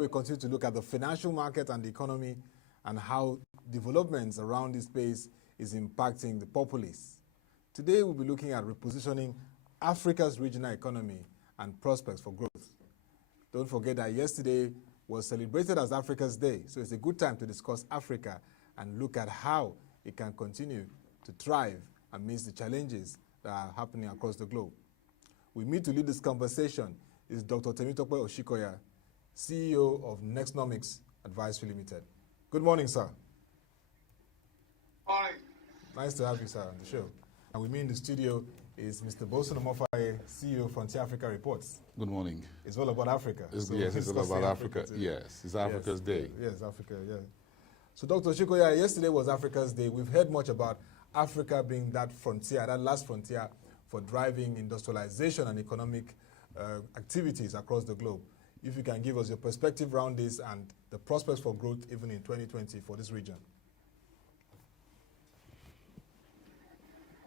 We continue to look at the financial market and the economy and how developments around this space is impacting the populace. Today, we'll be looking at repositioning Africa's regional economy and prospects for growth. Don't forget that yesterday was celebrated as Africa's Day, so it's a good time to discuss Africa and look at how it can continue to thrive amidst the challenges that are happening across the globe. With me to lead this conversation is Dr. Temitope Oshikoya, CEO of Nextnomics Advisory Limited. Good morning, sir. Morning. Nice to have you, sir, on the show. And with me in the studio is Mr. Bosun Omofaye, CEO of Frontier Africa Reports. Good morning. It's all about Africa. Yes, it's all about Africa. Yes, it's Africa's Day. Yes, Africa, yeah. So, Dr. Oshikoya, yesterday was Africa's Day. We've heard much about Africa being that frontier, that last frontier for driving industrialization and economic activities across the globe. If you can give us your perspective around this and the prospects for growth even in 2020 for this region.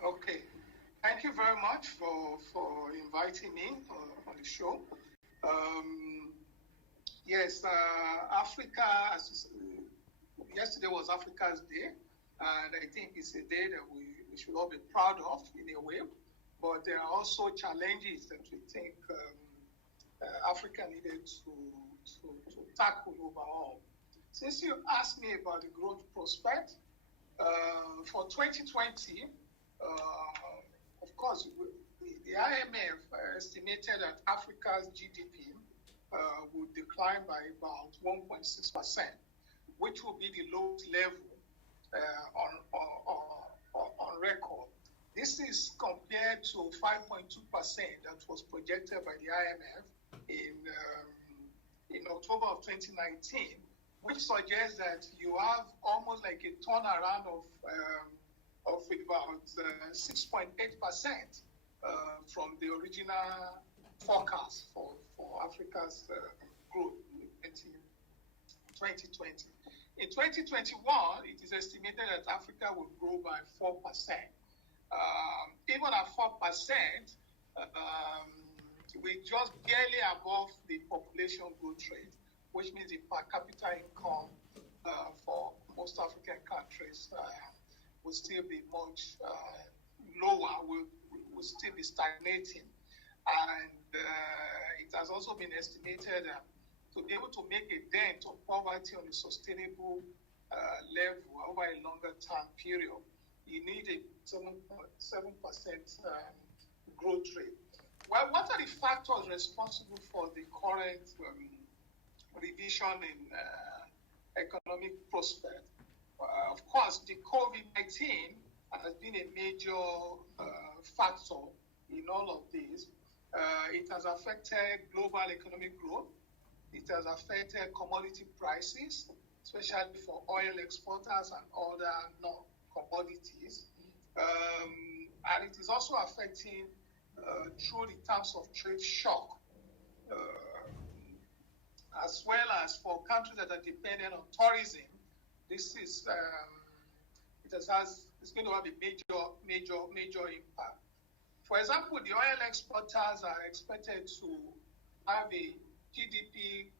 Okay. Thank you very much for inviting me on the show. Yes, Africa, yesterday was Africa's Day, and I think it's a day that we should all be proud of in a way, but there are also challenges that we think Africa needed to tackle overall. Since you asked me about the growth prospect, for 2020, of course, the IMF estimated that Africa's GDP would decline by about 1.6%, which will be the lowest level on record. This is compared to 5.2% that was projected by the IMF in October of 2019, which suggests that you have almost like a turnaround of about 6.8% from the original forecast for Africa's growth in 2020. In 2021, it is estimated that Africa will grow by 4%. Even at 4%, we're just barely above the population growth rate, which means the per capita income for most African countries will still be much lower, will still be stagnating. And it has also been estimated to be able to make a dent of poverty on a sustainable level over a longer term period, you need a 7% growth rate. Well, what are the factors responsible for the current revision in economic prospect? Of course, the COVID-19 has been a major factor in all of this. It has affected global economic growth. It has affected commodity prices, especially for oil exporters and other non-commodities. And it is also affecting through the terms of trade shock, as well as for countries that are dependent on tourism. This is it's going to have a major impact. For example, the oil exporters are expected to have a GDP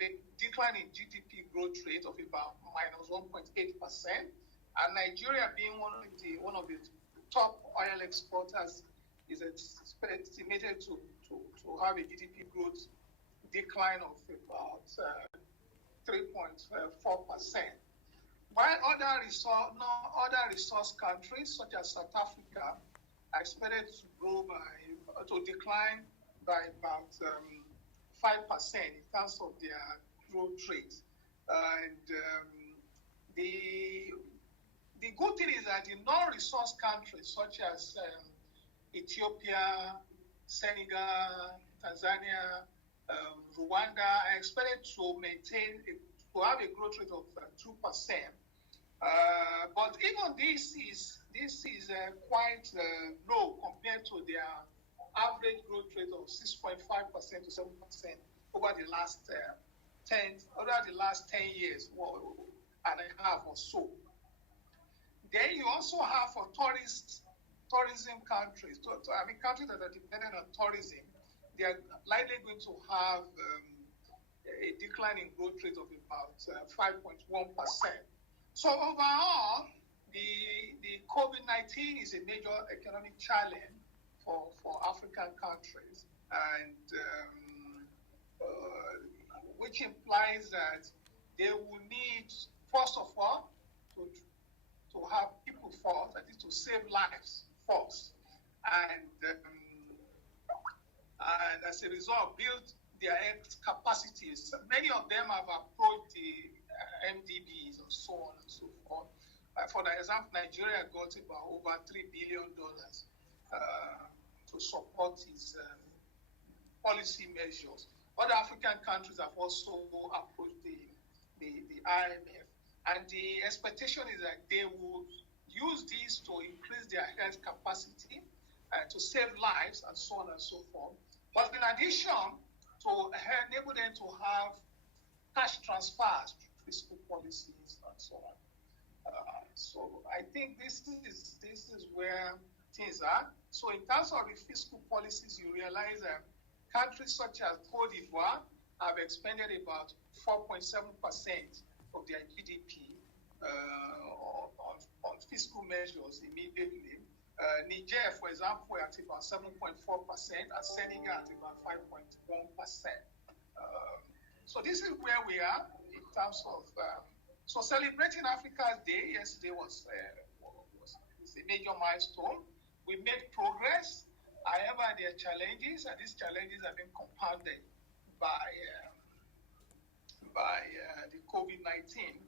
a decline in GDP growth rate of about minus 1.8%, and Nigeria being one of the top oil exporters is estimated to have a GDP growth decline of about 3.4%. While other resource countries such as South Africa are expected to decline by about 5% in terms of their growth rate. And the good thing is that the non-resource countries such as Ethiopia, Senegal, Tanzania, Rwanda are expected to have a growth rate of 2%. But even this is quite low compared to their average growth rate of 6.5% to 7% over the last 10 years and a half or so. Then you also have for tourism countries, countries that are dependent on tourism, they are likely going to have a a decline in growth rate of about 5.1%. So overall, the COVID-19 is a major economic challenge for African countries, and which implies that they will need, first of all, to have people first, that is to save lives first, and as a result, build their capacities. Many of them have approached the MDBs and so on and so forth. For example, Nigeria got about over $3 billion to support its policy measures. Other African countries have also approached the IMF, and the expectation is that they will use this to increase their health capacity, to save lives, and so on and so forth. But in addition, to enable them to have cash transfers, fiscal policies, and so on. So I think this is where things are. So in terms of the fiscal policies, you realize that countries such as Cote d'Ivoire have expended about 4.7% of their GDP on fiscal measures immediately. Niger, for example, at about 7.4%, and Senegal at about 5.1%. So this is where we are in terms of. So celebrating Africa's Day yesterday was a major milestone. We made progress. However, there are challenges, and these challenges have been compounded by the COVID-19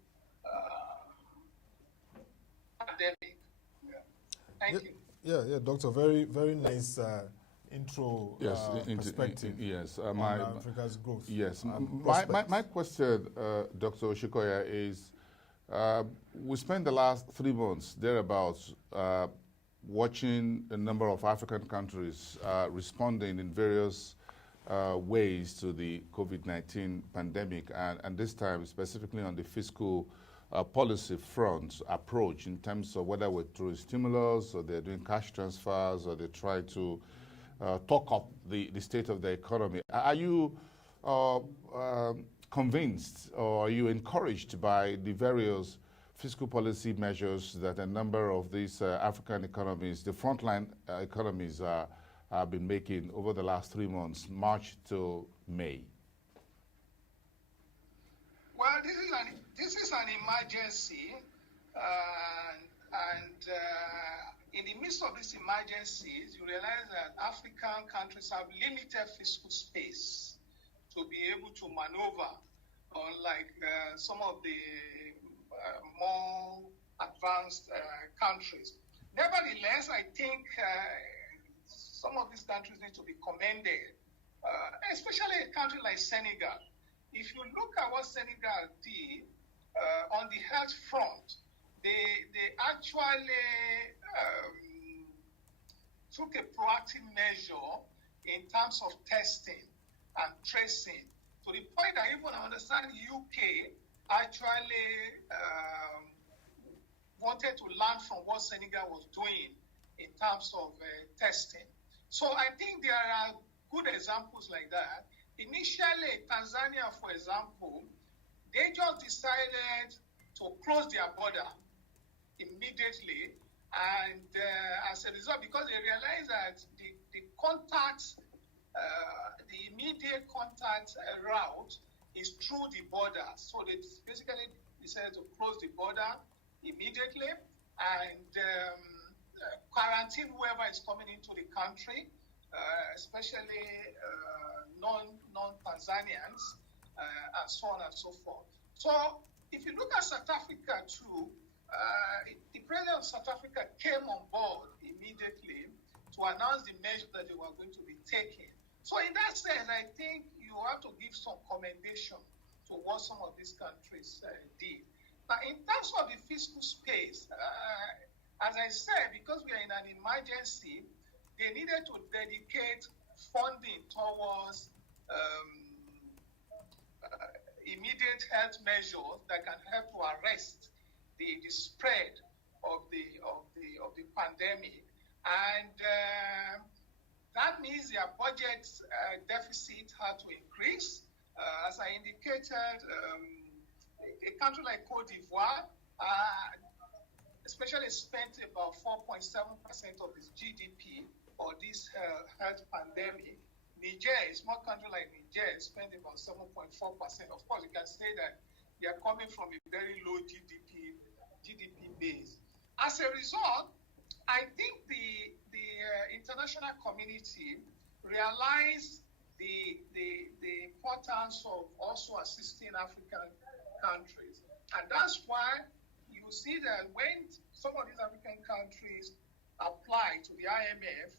pandemic. Yeah. Thank you. Yeah, Doctor. Very, very nice intro perspective. Yes, on Africa's growth. Yes, my question, Dr. Oshikoya, is we spent the last 3 months thereabouts watching a number of African countries responding in various ways to the COVID-19 pandemic, and this time specifically on the fiscal policy front approach in terms of whether we're through stimulus or they're doing cash transfers or they try to talk up the state of the economy. Are you convinced or are you encouraged by the various fiscal policy measures that a number of these African economies, the frontline economies, have been making over the last 3 months, March to May? Well, this is an emergency, and in the midst of these emergencies, you realize that African countries have limited fiscal space to be able to maneuver, unlike some of the more advanced countries. Nevertheless, I think some of these countries need to be commended, especially a country like Senegal. If you look at what Senegal did on the health front, they actually took a proactive measure in terms of testing and tracing, to the point that even I understand UK actually wanted to learn from what Senegal was doing in terms of testing. So I think there are good examples like that. Initially, Tanzania, for example, they just decided to close their border immediately, and as a result, because they realized that the contacts, the immediate contact route is through the border. So they basically decided to close the border immediately and quarantine whoever is coming into the country, especially non-Tanzanians, and so on and so forth. So if you look at South Africa too, the president of South Africa came on board immediately to announce the measures that they were going to be taking. So in that sense, I think you have to give some commendation to what some of these countries did. Now, in terms of the fiscal space, as I said, because we are in an emergency, they needed to dedicate funding towards immediate health measures that can help to arrest the spread of the pandemic, and that means their budget deficit had to increase, As I indicated, a country like Cote d'Ivoire, especially spent about 4.7% of its GDP on this health pandemic. Niger, a small country like Niger, spent about 7.4%. Of course, you can say that they are coming from a very low GDP base. As a result, I think the international community realized the importance of also assisting African countries. And that's why you see that when some of these African countries applied to the IMF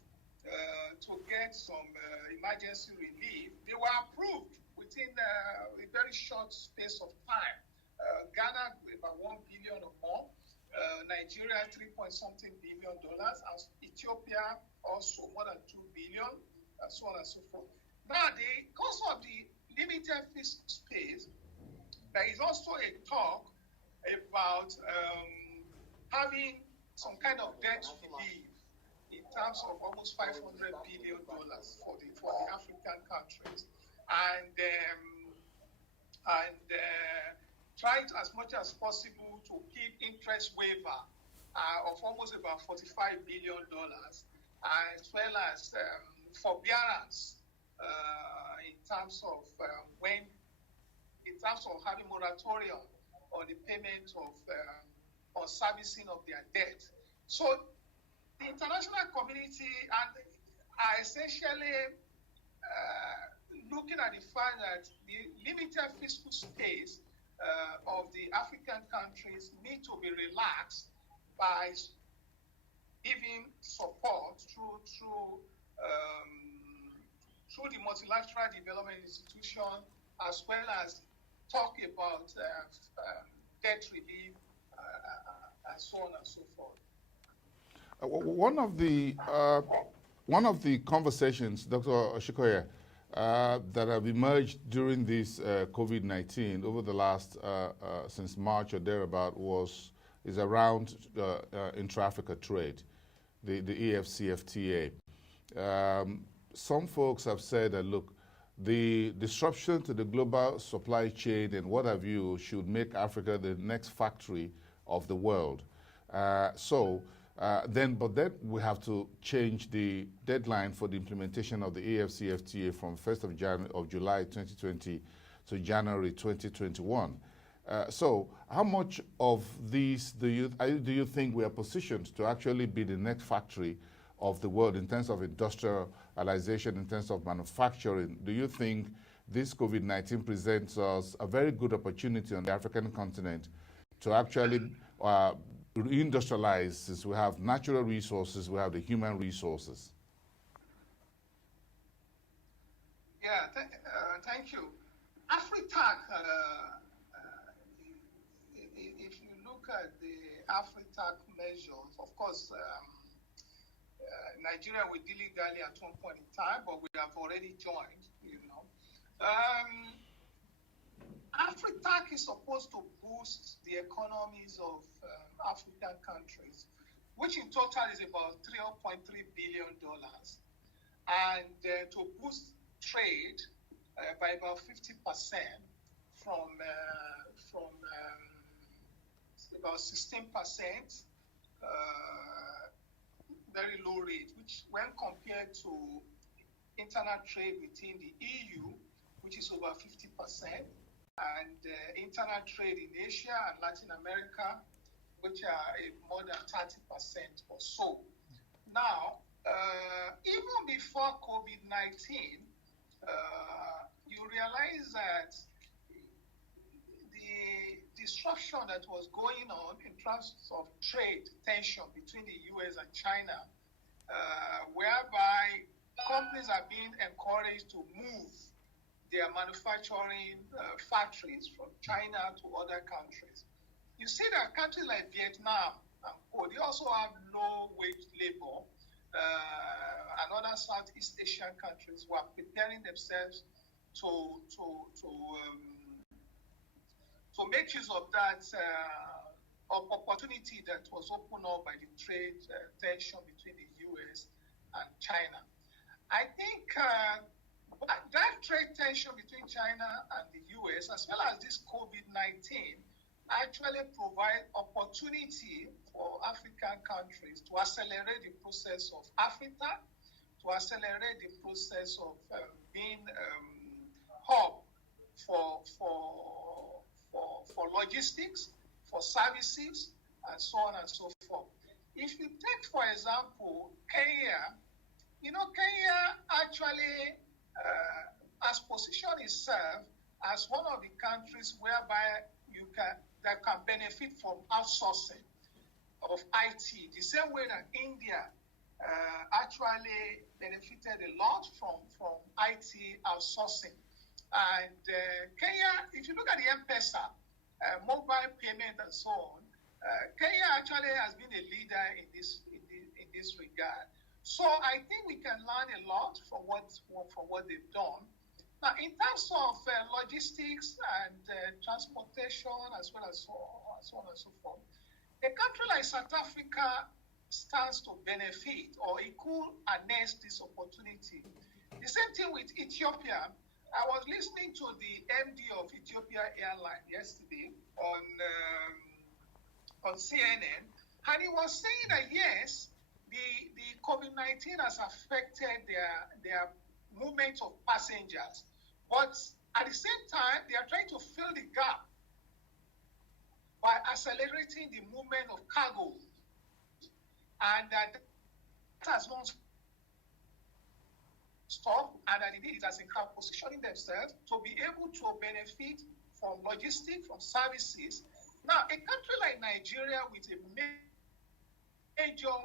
to get some emergency relief, they were approved within a very short space of time. Ghana, about $1 billion or more. Nigeria, $3.something billion, and Ethiopia also more than $2 billion, and so on and so forth. Now, because of the limited fiscal space, there is also a talk about having some kind of debt relief in terms of almost $500 billion for the African countries, and try as much as possible to keep interest waiver of almost about $45 billion, as well as forbearance in terms of having moratorium on the payment of or servicing of their debt. So the international community are essentially looking at the fact that the limited fiscal space of the African countries need to be relaxed by giving support through the multilateral development institution, as well as talk about debt relief and so on and so forth. One of the conversations, Dr. Oshikoya, that have emerged during this COVID-19 over the last, since March or thereabout, is around intra-Africa trade, the EFCFTA. Some folks have said that, look, the disruption to the global supply chain and what have you should make Africa the next factory of the world. But then we have to change the deadline for the implementation of the EFCFTA from 1st of July 2020 to January 2021. So how much of these do you think we are positioned to actually be the next factory of the world in terms of industrialization, in terms of manufacturing? Do you think this COVID-19 presents us a very good opportunity on the African continent to actually reindustrialize, since we have natural resources, we have the human resources? Yeah, thank you. AfriTac, if you look at the AfriTac measures, of course, Nigeria will dilly-dally at one point in time, but we have already joined, AfriTac is supposed to boost the economies of African countries, which in total is about $3.3 billion, and to boost trade by about 50% from about 16%, very low rate, which when compared to internal trade within the EU, which is over 50%, and internal trade in Asia and Latin America, which are more than 30% or so. Now, even before COVID-19, you realize that the disruption that was going on in terms of trade tension between the US and China, whereby companies are being encouraged to move their manufacturing factories from China to other countries. You see that countries like Vietnam they also have low-wage labor, and other Southeast Asian countries who are preparing themselves to make use of that opportunity that was opened up by the trade tension between the US and China. I think But that trade tension between China and the US, as well as this COVID-19, actually provide opportunity for African countries to accelerate the process of Africa, to accelerate the process of being hub for logistics, for services, and so on and so forth. If you take, for example, Kenya, Kenya actually has positioned itself as one of the countries whereby that can benefit from outsourcing of IT, the same way that India actually benefited a lot from IT outsourcing. And Kenya, if you look at the M-Pesa, mobile payment and so on, Kenya actually has been a leader in this regard. So I think we can learn a lot from what they've done. Now, in terms of logistics and transportation, as well as so on and so forth, a country like South Africa stands to benefit, or it could harness this opportunity. The same thing with Ethiopia. I was listening to the MD of Ethiopia Airline yesterday on CNN, and he was saying that yes, the COVID-19 has affected their movement of passengers, but at the same time, they are trying to fill the gap by accelerating the movement of cargo, and that has not stopped, and that indeed it has encouraged positioning themselves to be able to benefit from logistics, from services. Now, a country like Nigeria with a major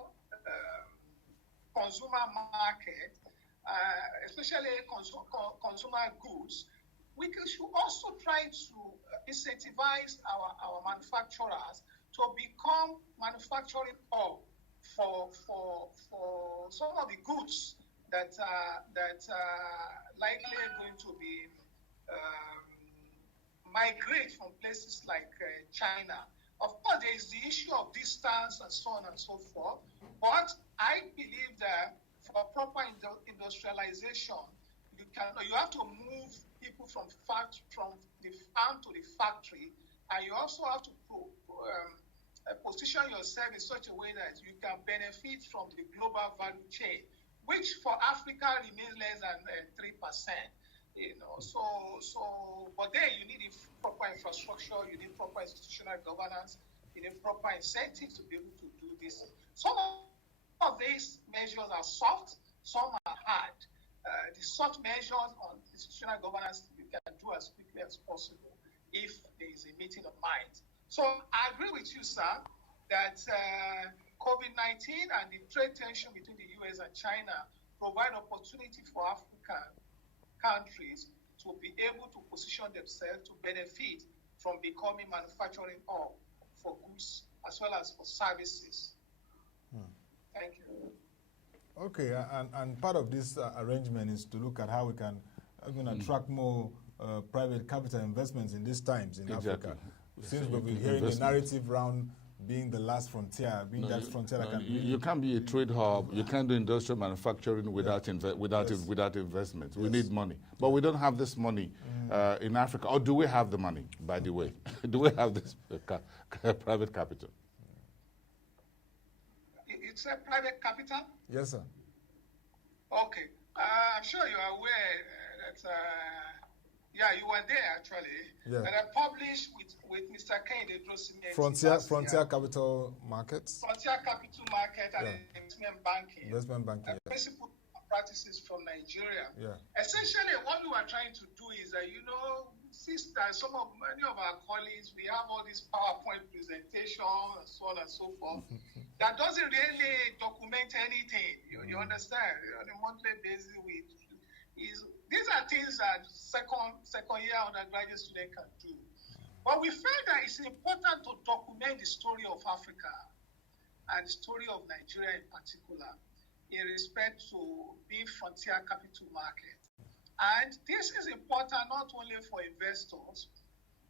consumer market, especially consumer goods, we should also try to incentivize our manufacturers to become manufacturing hub for some of the goods that are likely going to be migrate from places like China. Of course, there is the issue of distance and so on and so forth, but I believe that for proper industrialization, you have to move people from the farm to the factory, and you also have to position yourself in such a way that you can benefit from the global value chain, which for Africa remains less than 3%. But then you need proper infrastructure, you need proper institutional governance, you need proper incentives to be able to do this. Some of these measures are soft, some are hard. The soft measures on institutional governance you can do as quickly as possible if there is a meeting of minds. So I agree with you, sir, that COVID-19 and the trade tension between the US and China provide opportunity for African countries to be able to position themselves to benefit from becoming manufacturing hub for goods as well as for services. Thank you. Okay, and part of this arrangement is to look at how we can attract more private capital investments in these times in Africa. Since we've been hearing the narrative around being the last frontier, that frontier that can be... You can't be a trade hub, you can't do industrial manufacturing without investment. We need money. But we don't have this money in Africa. Or do we have the money, by the way? Do we have this private capital? It's a private capital? Yes, sir. Okay. I'm sure you are aware that... you were there actually. Yeah. And I published with Mr. Kehinde Drosimie. Frontier Capital Markets. Frontier Capital Market and Investment Banking. Investment Banking. Principal practices from Nigeria. Yeah. Essentially, what we were trying to do is that since many of our colleagues, we have all these PowerPoint presentations and so on and so forth, that doesn't really document anything. You understand? On a monthly basis, these are things that second year undergraduate student can do. But we felt that it's important to document the story of Africa and the story of Nigeria in particular in respect to being frontier capital market. And this is important not only for investors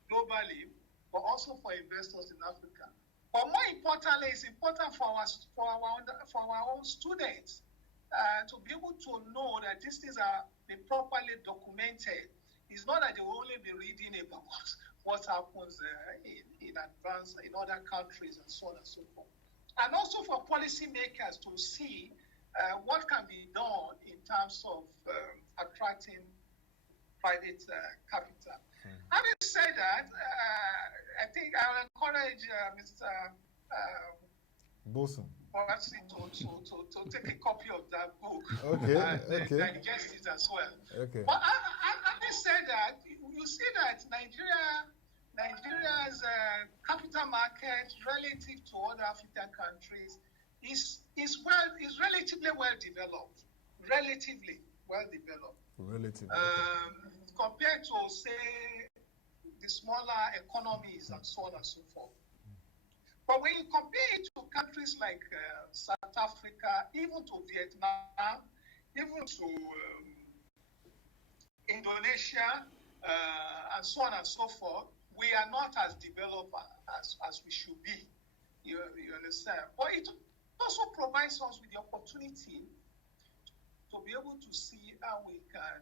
globally, but also for investors in Africa. But more importantly, it's important for our own students. to be able to know that these things are properly documented. It's not that they will only be reading about what happens in advance in other countries and so on and so forth. And also for policymakers to see what can be done in terms of attracting private capital. Having said that, I think I'll encourage Mr. Boson to take a copy of that book and digest it as well. Okay. But having said that, you see that Nigeria's capital market relative to other African countries is relatively well developed. Relatively well developed. Relatively. Compared to, say, the smaller economies and so on and so forth. But when you compare it to countries like South Africa, even to Vietnam, even to Indonesia, and so on and so forth, we are not as developed as we should be. You understand? But it also provides us with the opportunity to be able to see how we can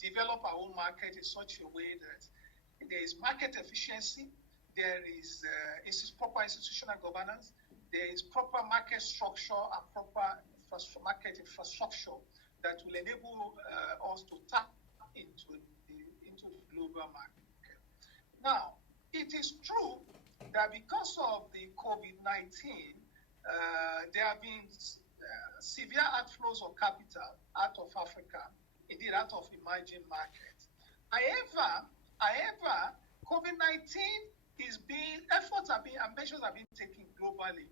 develop our own market in such a way that there is market efficiency, there is proper institutional governance, there is proper market structure and proper market infrastructure that will enable us to tap into the global market. Now, it is true that because of the COVID-19, there have been severe outflows of capital out of Africa, indeed out of emerging markets. However, COVID-19 and measures have been taken globally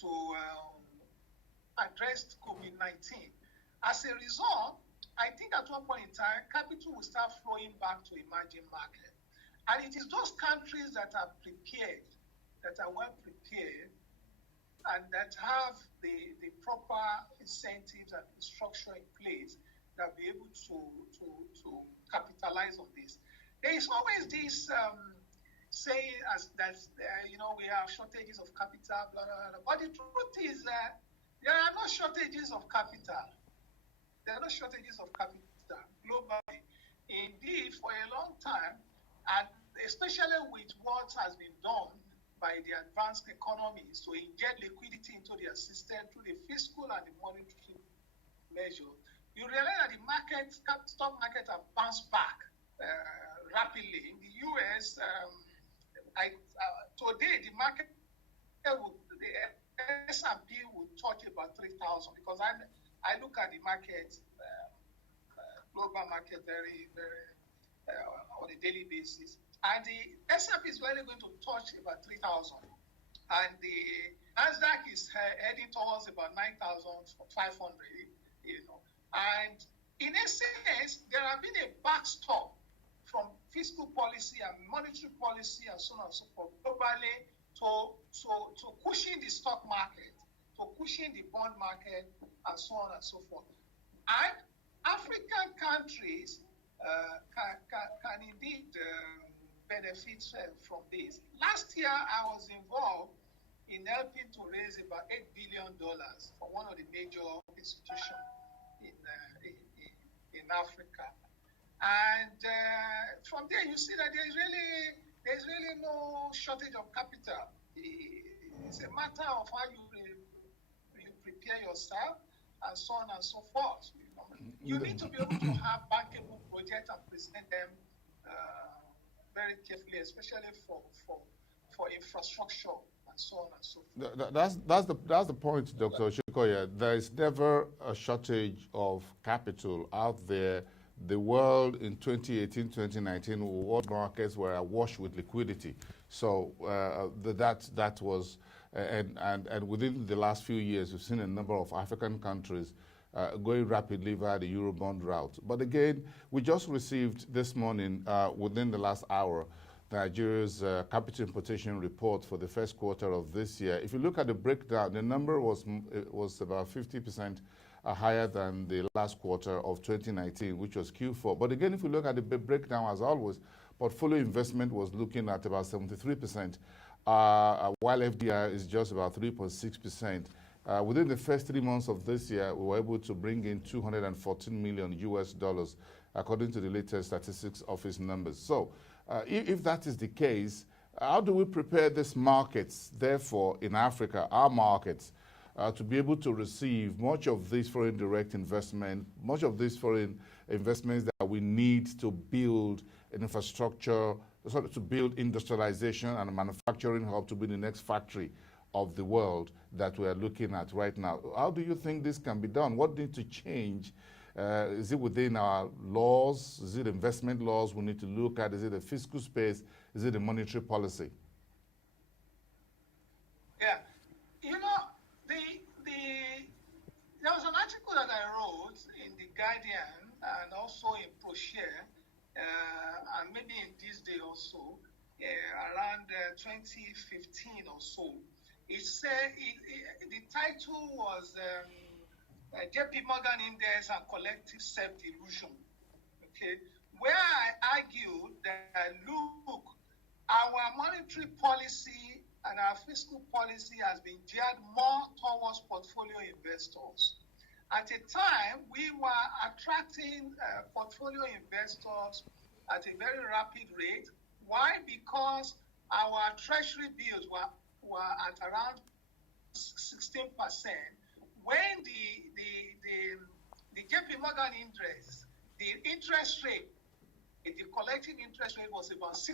to address COVID-19. As a result, I think at one point in time, capital will start flowing back to emerging markets. And it is those countries that are prepared, that are well prepared, and that have the proper incentives and structure in place that will be able to capitalize on this. There is always this saying that we have shortages of capital, blah, blah, blah. But the truth is that there are no shortages of capital. There are no shortages of capital globally. Indeed, for a long time, and especially with what has been done by the advanced economies to inject liquidity into their system through the fiscal and the monetary measure, you realize that the stock market have bounced back rapidly. In the US, today the market the S&P would touch about 3,000 because I look at the market, global market, very, very on a daily basis, and the S&P is really going to touch about 3,000, and the Nasdaq is heading towards about 9,500. And in a sense, there have been a backstop from fiscal policy and monetary policy and so on and so forth globally to cushion the stock market, to cushion the bond market, and so on and so forth. And African countries can indeed benefit from this. Last year, I was involved in helping to raise about $8 billion for one of the major institutions in Africa. And from there, you see that there's really no shortage of capital. It's a matter of how you prepare yourself and so on and so forth. You need to be able to have bankable projects and present them very carefully, especially for infrastructure and so on and so forth. That's the point, Dr. Oshikoya. There is never a shortage of capital out there. The world in 2018, 2019, world markets were awash with liquidity. So that was, and within the last few years, we've seen a number of African countries going rapidly via the Eurobond route. But again, we just received this morning, within the last hour, Nigeria's capital importation report for the first quarter of this year. If you look at the breakdown, the number was about 50% higher than the last quarter of 2019, which was Q4. But again, if you look at the breakdown, as always, portfolio investment was looking at about 73%, while FDI is just about 3.6%. Within the first 3 months of this year, we were able to bring in $214 million US dollars, according to the latest statistics office numbers. So, if that is the case, how do we prepare these markets, therefore, in Africa, our markets, to be able to receive much of this foreign direct investment, much of these foreign investments that we need to build an infrastructure, to build industrialization and a manufacturing hub to be the next factory of the world that we are looking at right now? How do you think this can be done? What needs to change? Is it within our laws? Is it investment laws we need to look at? Is it the fiscal space? Is it the monetary policy? Yeah. You know, there was an article that I wrote in The Guardian and also in Brochure, and maybe in this day also, around 2015 or so. It said, the title was JP Morgan Index and Collective Self-Delusion, okay, where I argued that, look, our monetary policy and our fiscal policy has been geared more towards portfolio investors. At a time, we were attracting portfolio investors at a very rapid rate. Why? Because our treasury bills were at around 16%. When the JP Morgan interest, the interest rate, the collective interest rate was about 6%.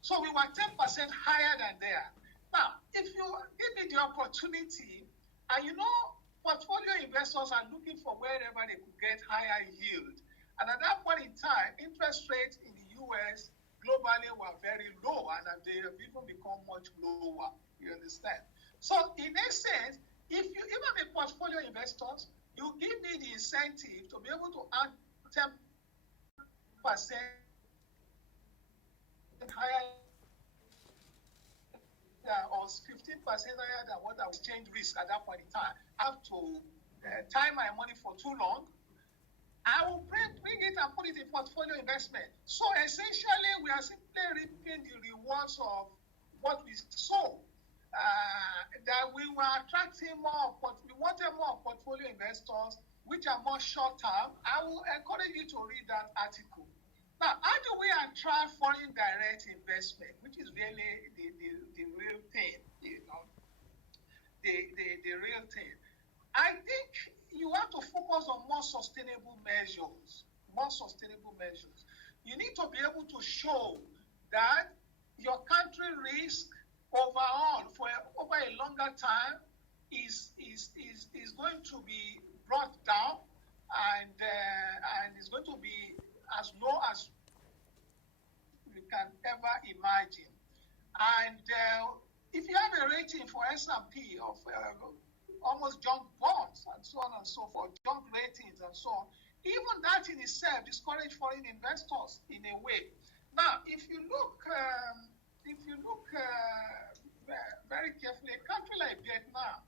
So we were 10% higher than there. Now, if you give me the opportunity, and you know, portfolio investors are looking for wherever they could get higher yield. And at that point in time, interest rates in the US globally were very low, and they have even become much lower. You understand? So in essence, if you even be portfolio investors, you give me the incentive to be able to earn 10% higher or 15% higher than what I was exchange risk at that point in time. I have to time my money for too long. I will bring it and put it in portfolio investment. So essentially, we are simply reaping the rewards of what we sow. That we were attracting we wanted more portfolio investors, which are more short-term. I will encourage you to read that article. Now, how do we attract foreign direct investment, which is really the real thing, you know, the real thing? I think you have to focus on more sustainable measures. You need to be able to show that your country risk overall for over a longer time is going to be brought down and is going to be as low as we can ever imagine. And if you have a rating for S&P of almost junk bonds and so on and so forth, junk ratings and so on, even that in itself discourages foreign investors in a way. Now, if you look very carefully, a country like Vietnam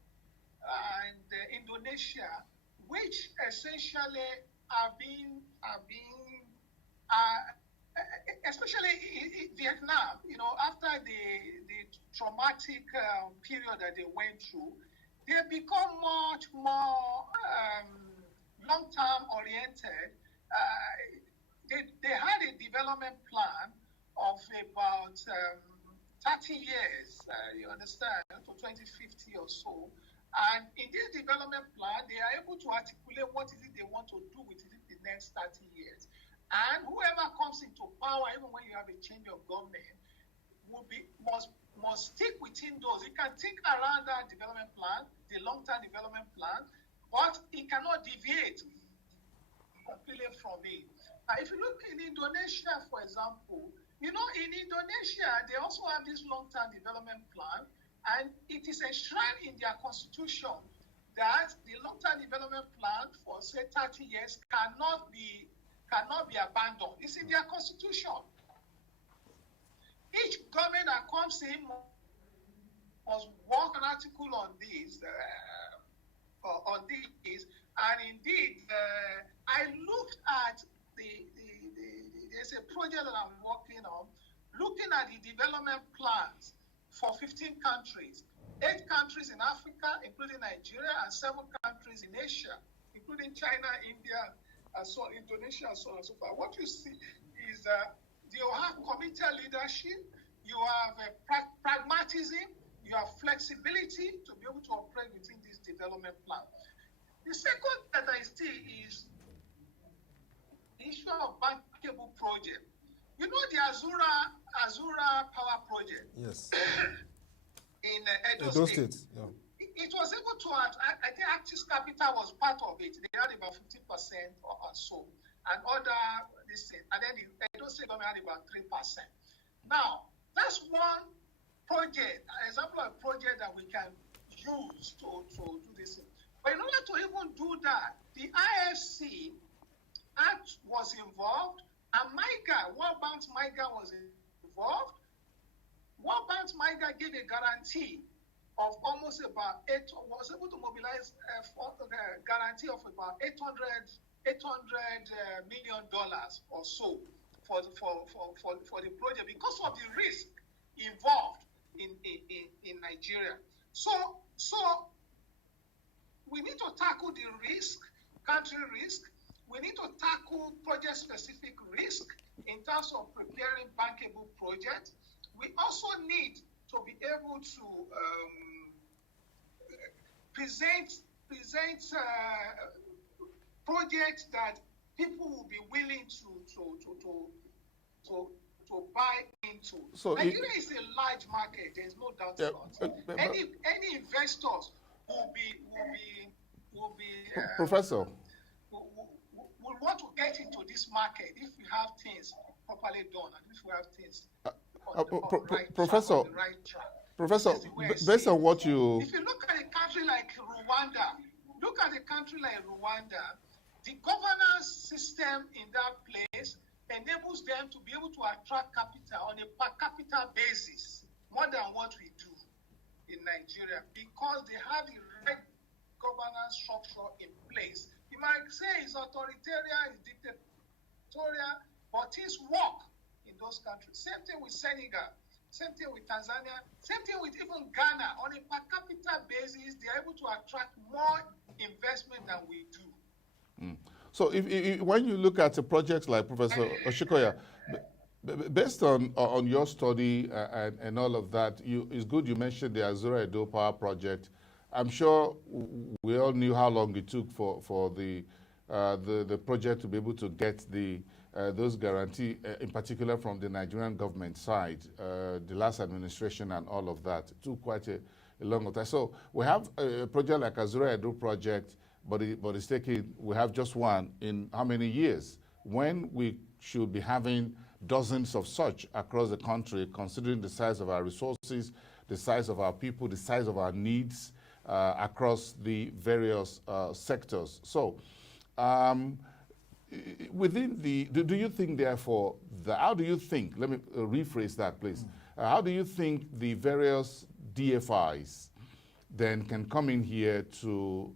and Indonesia, which essentially especially in Vietnam, you know, after the traumatic period that they went through, they become much more long-term oriented. They had a development plan of about 30 years, you understand, to 2050 or so. And in this development plan, they are able to articulate what is it they want to do with it in the next 30 years. And whoever comes into power, even when you have a change of government, must stick within those. It can think around that development plan, the long-term development plan, but it cannot deviate completely from it. Now, if you look in Indonesia, for example, you know, in Indonesia, they also have this long-term development plan, and it is enshrined in their constitution that the long-term development plan for, say, 30 years cannot be abandoned. It's in their constitution. Each government that comes in must work an article on this, and indeed, I looked at there's a project that I'm working on, looking at the development plans for 15 countries, 8 countries in Africa, including Nigeria, and 7 countries in Asia, including China, India, and so Indonesia, and so on and so forth. What you see is you have committed leadership, you have pragmatism, you have flexibility to be able to operate within this development plan. The second that I see is the issue of bankable project. You know the Azura Power Project? Yes. In Edo State. Yeah. It was able to, I think Actis Capital was part of it. They had about 50% or so. And other, and then the Edo State government had about 3%. Now, that's one project, an example of a project that we can use to do this. But in order to even do that, the IFC Act was involved, and MIGA, World Bank's MIGA was involved. World Bank's MIGA gave a guarantee of almost about was able to mobilize a guarantee of about $800 million or so for the project because of the risk involved in Nigeria. So we need to tackle the risk, country risk. We need to tackle project-specific risk in terms of preparing bankable projects. We also need to be able to present projects that people will be willing to buy into. So Nigeria is a large market. There's no doubt about it. Any investors will be Professor. We want to get into this market if we have things properly done and if we have things Professor, on the right track. Professor, based on what you... If you look at a country like Rwanda, the governance system in that place enables them to be able to attract capital on a per capita basis, more than what we do in Nigeria, because they have the right governance structure in place. You might say it's authoritarian, it's dictatorial, but things work in those countries. Same thing with Senegal, same thing with Tanzania, same thing with even Ghana. On a per capita basis, they are able to attract more investment than we do. So if when you look at projects like Professor Oshikoya, based on your study and all of that, it's good you mentioned the Azura Edo Power Project. I'm sure we all knew how long it took for the project to be able to get those guarantees, in particular from the Nigerian government side, the last administration and all of that. It took quite a long time. So we have a project like Azura Edo Project, but it's taking, we have just one in how many years? When we should be having dozens of such across the country, considering the size of our resources, the size of our people, the size of our needs across the various sectors. So within do you think therefore, how do you think, let me rephrase that please, how do you think the various DFIs then can come in here to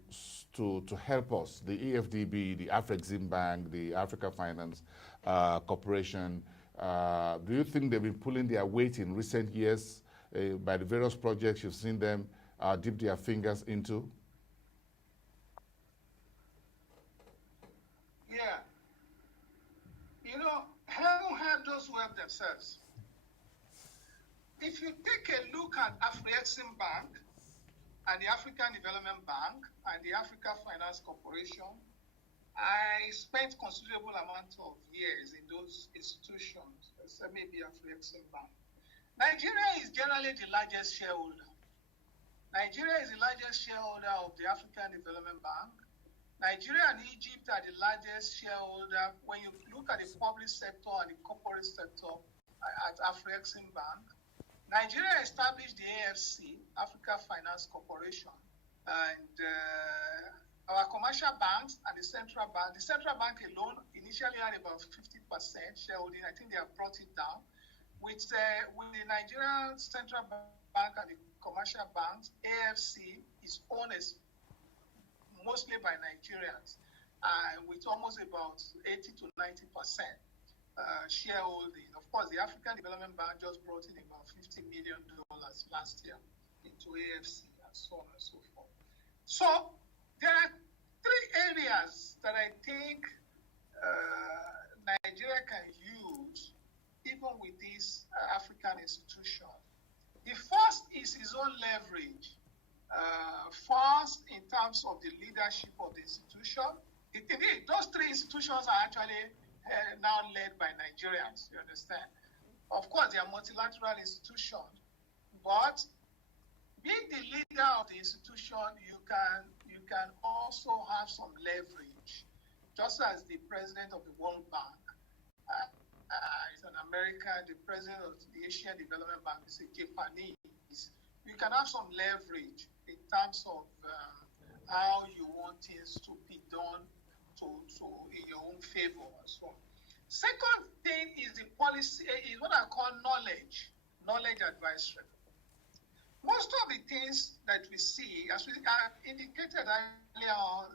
help us, the AFDB, the Afrexim Bank, the Africa Finance Corporation? Do you think they've been pulling their weight in recent years by the various projects you've seen them dip their fingers into? Yeah. You know, heaven help those who help themselves. If you take a look at Afrexim Bank and the African Development Bank and the Africa Finance Corporation, I spent considerable amount of years in those institutions, except maybe Afrexim Bank. Nigeria is generally the largest shareholder. Nigeria is the largest shareholder of the African Development Bank. Nigeria and Egypt are the largest shareholder when you look at the public sector and the corporate sector at Afrexim Bank. Nigeria established the AFC, Africa Finance Corporation, and our commercial banks and the central bank. The central bank alone initially had about 50% shareholding. I think they have brought it down. With the Nigerian Central Bank and the commercial banks, AFC is owned mostly by Nigerians, with almost about 80 to 90% shareholding. Of course, the African Development Bank just brought in about $50 million last year into AFC and so on and so forth. So there are three areas that I think Nigeria can use even with these African institutions. The first is its own leverage. First, in terms of the leadership of the institution. Indeed, those three institutions are actually now led by Nigerians, you understand? Of course, they are multilateral institutions, but being the leader of the institution, you can also have some leverage. Just as the president of the World Bank is an American, the president of the Asian Development Bank is a Japanese. You can have some leverage in terms of how you want things to be done to in your own favor and so on. Second thing is the policy, is what I call knowledge advisory. Most of the things that we see, as we indicated earlier on,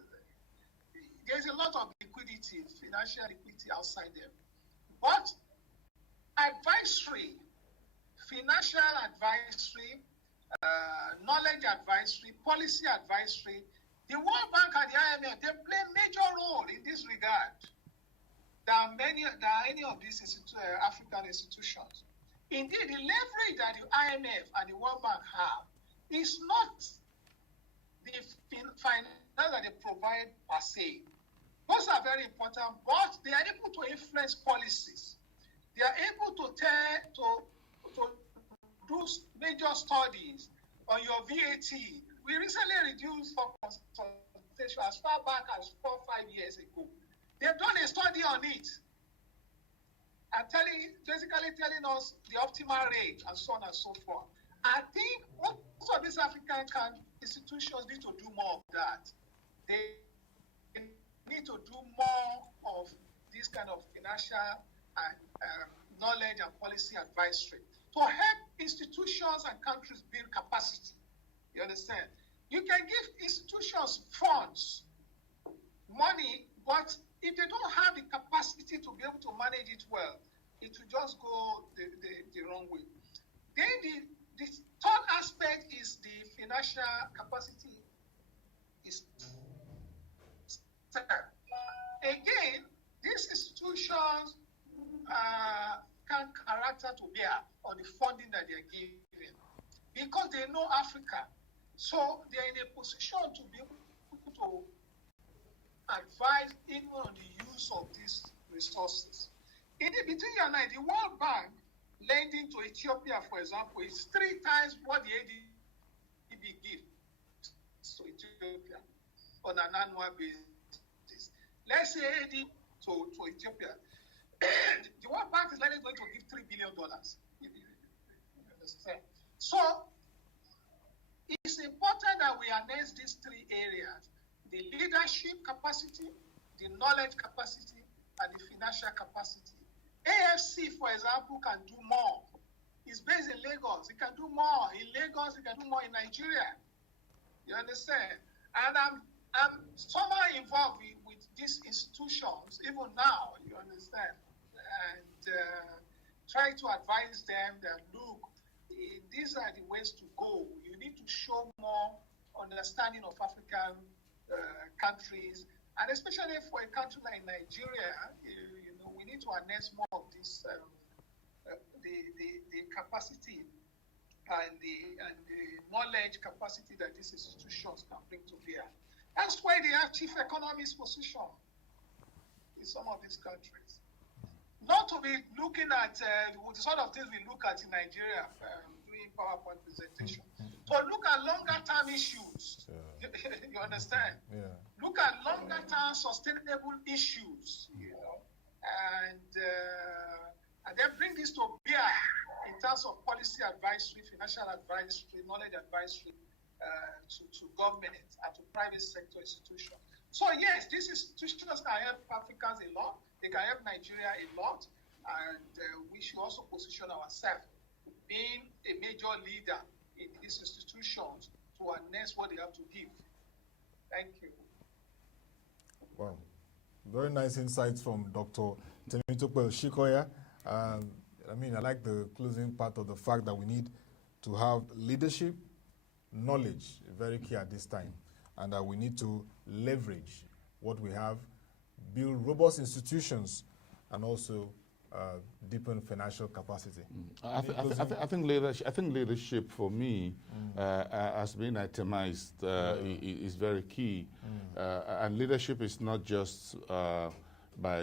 there's a lot of liquidity, financial liquidity outside them. But advisory, financial advisory, knowledge advisory, policy advisory, the World Bank and the IMF, they play a major role in this regard. There are any of these African institutions. Indeed, the leverage that the IMF and the World Bank have is not the finance that they provide per se. Those are very important, but they are able to influence policies. They are able to do major studies on your VAT. We recently reduced for consultation as far back as 4 or 5 years ago. They've done a study on it and basically telling us the optimal rate and so on and so forth. I think most of these African institutions need to do more of that. They need to do more of this kind of financial and knowledge and policy advisory to help institutions and countries build capacity. You understand? You can give institutions funds, money, but if they don't have the capacity to be able to manage it well, it will just go the wrong way. Then the third aspect is the financial capacity. Again, these institutions can character to bear on the funding that they're giving because they know Africa. So they're in a position to be able to advise even on the use of these resources. Between you and I, the World Bank lending to Ethiopia, for example, is 3 times what the ADB gives to Ethiopia on an annual basis. Let's say AD to Ethiopia. The World Bank is likely going to give $3 billion. You understand? So it's important that we harness these 3 areas: the leadership capacity, the knowledge capacity, and the financial capacity. AFC, for example, can do more. It's based in Lagos. It can do more in Lagos. It can do more in Nigeria. You understand? And I'm somehow involved with these institutions, even now, you understand? And try to advise them that, look, these are the ways to go. You need to show more understanding of African countries, and especially for a country like Nigeria, we need to harness more of this, the capacity and the knowledge capacity that these institutions can bring to bear. That's why they have chief economist position in some of these countries. Not to be looking at the sort of things we look at in Nigeria, doing PowerPoint presentation. To look at longer term issues. You understand? Yeah. Look at longer term sustainable issues, and then bring this to bear in terms of policy advisory, financial advisory, knowledge advisory to government and to private sector institutions. So yes, these institutions can help Africans a lot. They can help Nigeria a lot, and we should also position ourselves being a major leader in these institutions to harness what they have to give. Thank you. Wow. Very nice insights from Dr. Temitope Oshikoya. I mean, I like the closing part of the fact that we need to have leadership, knowledge, very key at this time, and that we need to leverage what we have, build robust institutions, and also deepen financial capacity. I think leadership for me has been itemized is very key, and leadership is not just by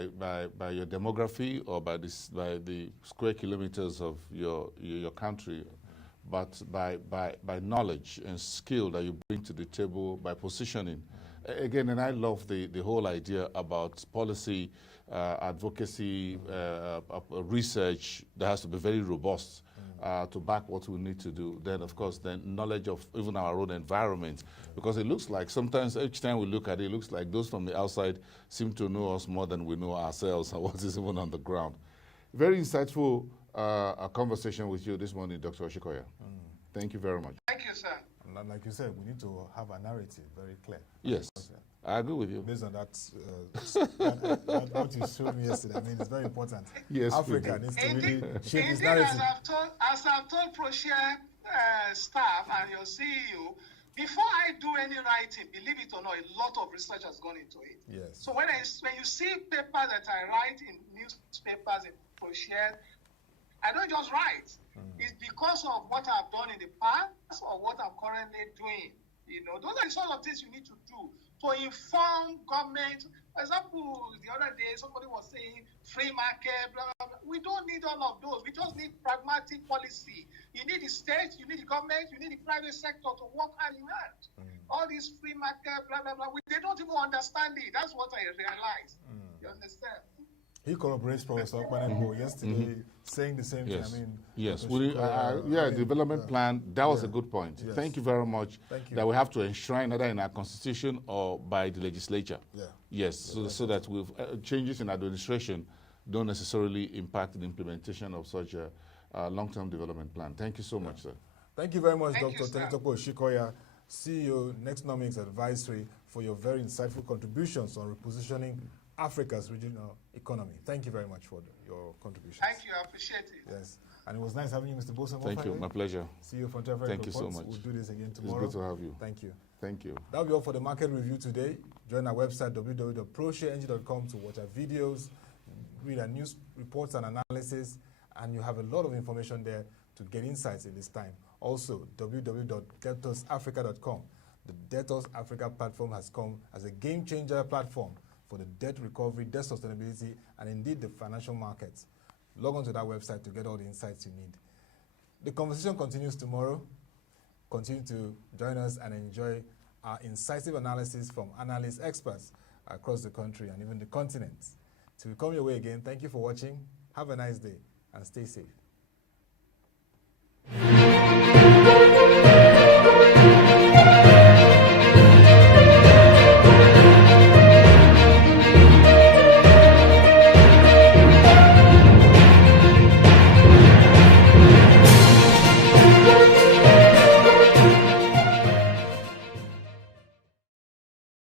your demography or by the square kilometers of your country, but by knowledge and skill that you bring to the table, by positioning. Again, and I love the whole idea about policy, advocacy, research that has to be very robust to back what we need to do. Then, of course, then knowledge of even our own environment, because it looks like sometimes each time we look at it, it looks like those from the outside seem to know us more than we know ourselves and what is even on the ground. Very insightful conversation with you this morning, Dr. Oshikoya. Thank you very much. Thank you, sir. And like you said, we need to have a narrative very clear. Yes, I agree with you. Based on that, what you showed me yesterday, I mean, it's very important. Yes, Africa needs to really shape its Indeed, narrative. as I've told ProShare staff and your CEO, before I do any writing, believe it or not, a lot of research has gone into it. Yes. So when you see papers that I write in newspapers in ProShare, I don't just write. It's because of what I've done in the past or what I'm currently doing. You know, those are the sort of things you need to do to inform government. For example, the other day, somebody was saying free market, blah, blah, blah. We don't need all of those. We just need pragmatic policy. You need the state, you need the government, you need the private sector to work hand in hand. All these free market, blah, blah, blah, they don't even understand it. That's what I realized. You understand? He corroborates Professor Okpanenko yesterday, saying the same thing. I mean, yes. Development plan, that was a good point. Yes. Thank you very much. Thank you. That we have to enshrine either in our constitution or by the legislature. Yeah. Yes, so that we've, changes in administration don't necessarily impact the implementation of such a long-term development plan. Thank you so much, sir. Thank you very much, Thank Dr. you, sir. Temitope Oshikoya, CEO, Nextnomics Advisory, for your very insightful contributions on repositioning Africa's regional economy. Thank you very much for your contributions. Thank you. I appreciate it. Yes. And it was nice having you, Mr. Boson. Thank you. My pleasure. See you for Frontier Thank you so much. We'll do this again tomorrow. It's good to have you. Thank you. Thank you. That'll be all for the market review today. Join our website, www.proshareng.com, to watch our videos, read our news reports and analysis, and you have a lot of information there to get insights in this time. Also, www.debtorsafrica.com. The Debtors Africa platform has come as a game-changer platform for the debt recovery, debt sustainability, and indeed the financial markets. Log on to that website to get all the insights you need. The conversation continues tomorrow. Continue to join us and enjoy our incisive analysis from analysts, experts across the country and even the continent. Till we come your way again, thank you for watching. Have a nice day and stay safe.